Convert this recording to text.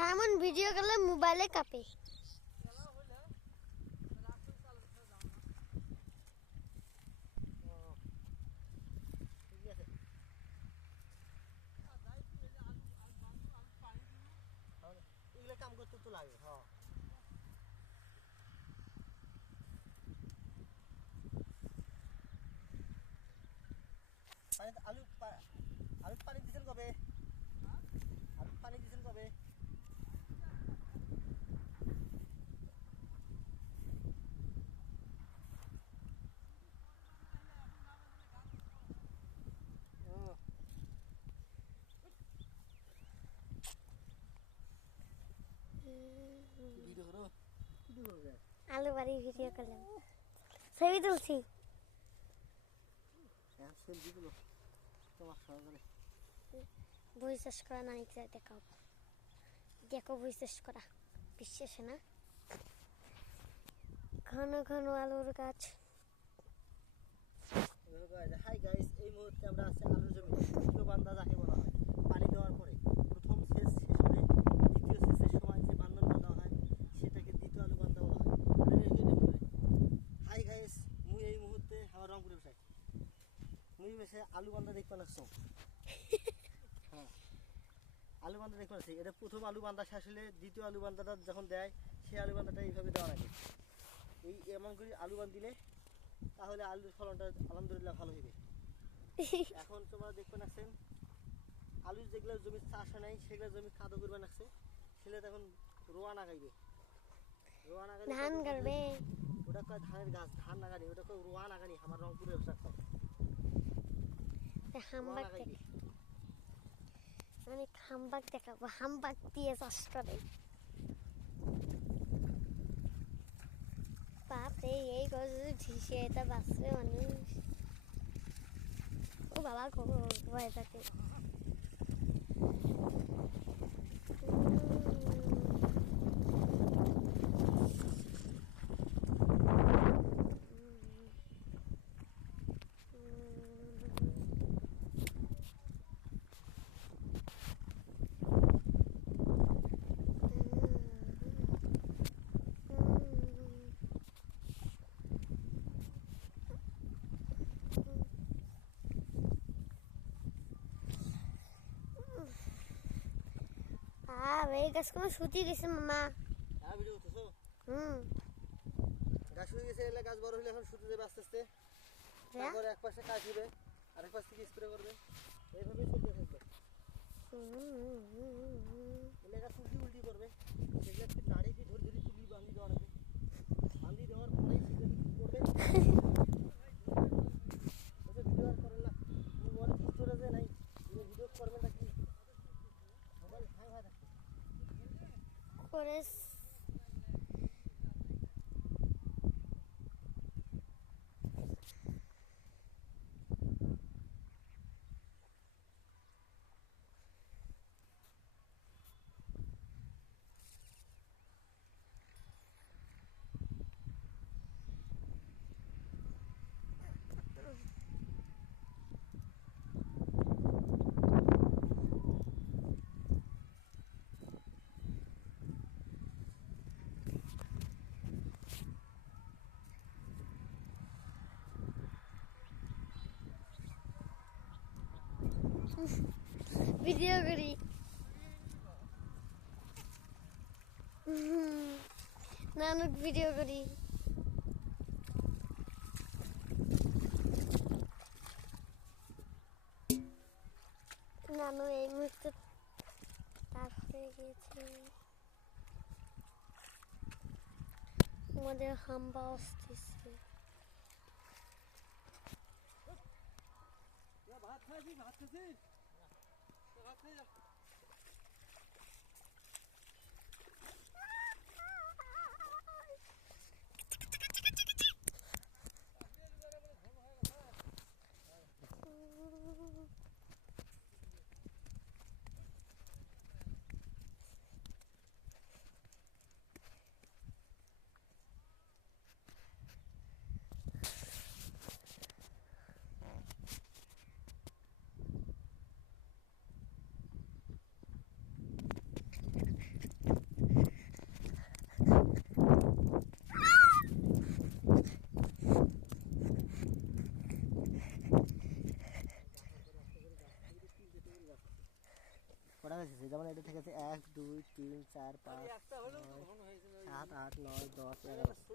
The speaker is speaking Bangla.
সাইমন ভিডিও করলে মোবাইলে কাঁপে। কাম করতে তো লাগে। হ্যাঁ আলু আলু পানি দিয়েছেন কবে? আলু পানি দিয়েছেন কবে? ভিডিও করো, ভিডিও করো। আলু বাড়ি ভিডিও করলাম, ছবি তুলছি। সেলফিগুলো তোমার সহকারে বই চাষ করা নাই, দেখাও দেখো বই চাষ করা বিশ্বাসে না। ঘন ঘন আলুর গাছ। হাই গাইস, এই মুহূর্তে আমরা আছি আলুর জমি। দ্বিতীয় বান্দা যাকে বলা হয়, পানি দেওয়ার পরে প্রথম সেচ শেষ হলে দ্বিতীয় সেচের সময় যে বান্দা দেওয়া হয় সেটাকে দ্বিতীয় আলু বান্দা বলা হয়। হাই গাইস, মুই এই মুহূর্তে আমার রংপুরে বসাই মুই বেশে আলু বান্দা দেখতে লাগছো। হ্যাঁ আলু বান্দা দেখতে পাচ্ছি। এটা প্রথম আলু বান্দা শেষ হলে দ্বিতীয় আলু বান্দাটা যখন দেয় সেই আলু বান্দাটা এইভাবে দেওয়া লাগে। এই এমন করে আলু বান দিলে তাহলে আলুর ফলনটা আলহামদুলিল্লাহ ভালো হবে। এখন তোমরা দেখতে পাচ্ছেন আলু যেগুলো জমি চাষ হয় নাই সেগুলো জমি কাদো করবে নাকছে, সেগুলো এখন রোয়া নাগাইবে। রোয়া নাগাইলে ধান গাড়বে। ওটা কয় ধানের গাছ, ধান নাগানি, ওটা কয় রোয়া নাগানি। আমার রংপুরের ভাষা হামবাগ দেখ, আমি হামবাগ দেখাবো। হামবাগ দিয়ে চাষ করে। বাপরে, এই গছ ঝিসে এটা বাঁচবে মানুষ। ও বাবা, ভয় থাকে। এই গাছ কোনো শুকিয়ে গেছে মামা। হ্যাঁ ভিডিও করতেছো? গাছ শুকিয়ে গেছে, এলে গাছ বড় হলে এখন শুকিয়ে যাবে আস্তে আস্তে। তারপরে এক পাশে কাটবে আর এক পাশ থেকে স্প্রে করবে, এইভাবেই চলতে থাকবে। এলে গাছ উল্টি উল্টি করবে, সেগুলো একটু নাড়ি দিয়ে ধরে ধরে তুলি বাঁধি দেওয়া লাগবে। বাঁধি দেওয়ার পরেই সেগুলো কি করবে। ভিডিও আর করেন না, মোবাইল স্টোরেজে নাই, ভিডিও করবেন না কি? মোবাইল হ্যাং হয়ে থাকবে করে। ভিডিও করি। নানুক ভিডিও করি। নানু এই মুহূর্তে তার হয়ে গিয়েছে। আমাদের হাম্বা আসতেছে। ভাত খাইছি, ভাত খাইছি, ভাত খাই যা। কটা হয়েছে যেমন এটা থেকে আছে 1 2 3 4 5 6 7 8 9 10 11